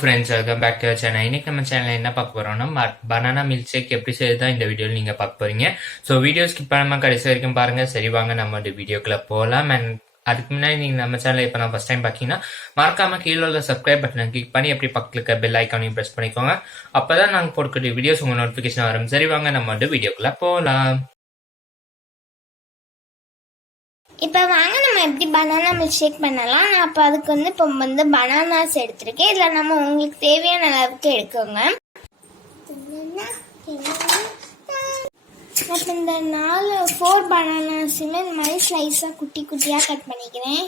Friends, welcome back to our channel. இன்னைக்கு நம்ம சேனல்ல என்ன பார்க்க போறோம்னா பனானா மில்க் ஷேக் எப்படி செய்யறதா இந்த வீடியோல நீங்க பார்க்க போறீங்க. ஸோ வீடியோ ஸ்கிப் பண்ணாம கடைசி வரைக்கும் பாருங்க. சரி வாங்க நம்ம வீடியோக்குள்ள போகலாம். அண்ட் அதுக்கு முன்னாடி நீங்க நம்ம சேனலை இப்போ நான் ஃபர்ஸ்ட் டைம் பார்த்தீங்கன்னா மறக்காம கீழே உள்ள சப்ஸ்கிரைப் பட்டனை கிளிக் பண்ணி எப்படி பக்கத்துல இருக்க பெல் ஐக்கானையும் பிரஸ் பண்ணிக்கோங்க. அப்பதான் நாங்கள் போடக்கூடிய வீடியோஸ் உங்க நோட்டிபிகேஷன் வரும். சரி வாங்க நம்ம வீடியோக்குள்ள போகலாம். இப்போ வாங்க நம்ம எப்படி பனானா மில்க் ஷேக் பண்ணலாம். நான் அப்போ அதுக்கு இப்போ பனானாஸ் எடுத்திருக்கேன். இதில் நம்ம உங்களுக்கு தேவையான அளவுக்கு எடுக்கோங்க. இப்போ இந்த 4 பனானாஸுமே இந்த மாதிரி ஸ்லைஸாக குட்டி குட்டியாக கட் பண்ணிக்கிறேன்.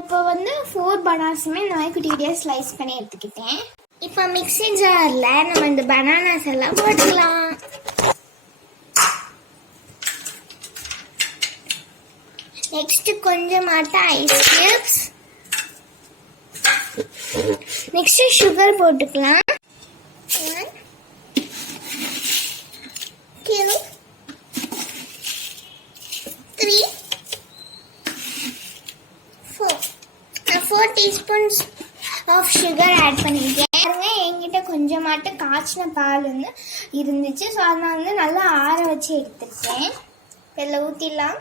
இப்போ 4 பனானாஸுமே இந்த மாதிரி குட்டி குட்டியாக ஸ்லைஸ் பண்ணி எடுத்துக்கிட்டேன். இப்போ மிக்ஸி ஜார்ல நம்ம இந்த பனானாஸ் எல்லாம் போட்டுக்கலாம். நெக்ஸ்ட் கொஞ்சமாட்ட ஐஸ் கியூப்ஸ், நெக்ஸ்ட் சுகர் போட்டுக்கலாம். 1 2 3 4 டீஸ்பூன்ஸ் ஆஃப் சுகர் ஆட் பண்ணிருக்கேன். என்கிட்ட கொஞ்சமாட்டு காய்ச்சின பால் இருந்துச்சு. ஸோ அதை நான் நல்லா ஆற வச்சு எடுத்துருக்கேன். இதில் ஊற்றிடலாம்.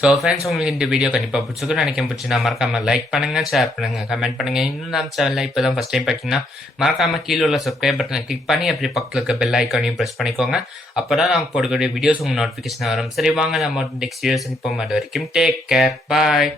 ஸோ ஃப்ரெண்ட்ஸ், உங்களுக்கு இந்த வீடியோ கண்டிப்பாக பிடிச்சிருக்கும் நினைக்கிறேன். பிடிச்சினா மறக்காம லைக் பண்ணுங்க, ஷேர் பண்ணுங்க, கமெண்ட் பண்ணுங்க. இன்னும் நம்ம சேனலில் இப்போ தான் ஃபர்ஸ்ட் டைம் பார்த்தீங்கன்னா மறக்காம கீழே உள்ள சப்ஸ்கிரைப் பட்டனை கிளிக் பண்ணி அப்படி பக்கத்தில் இருக்க பெல் ஐக்கானையும் ப்ரெஸ் பண்ணிக்கோங்க. அப்போ தான் நாங்கள் போடக்கூடிய வீடியோஸ் உங்களுக்கு நோட்டிஃபிகேஷன் வரும். சரி வாங்க நம்ம நெக்ஸ்ட் வீடியோஸ் இப்போ அது வரைக்கும் டேக் கேர், பாய்.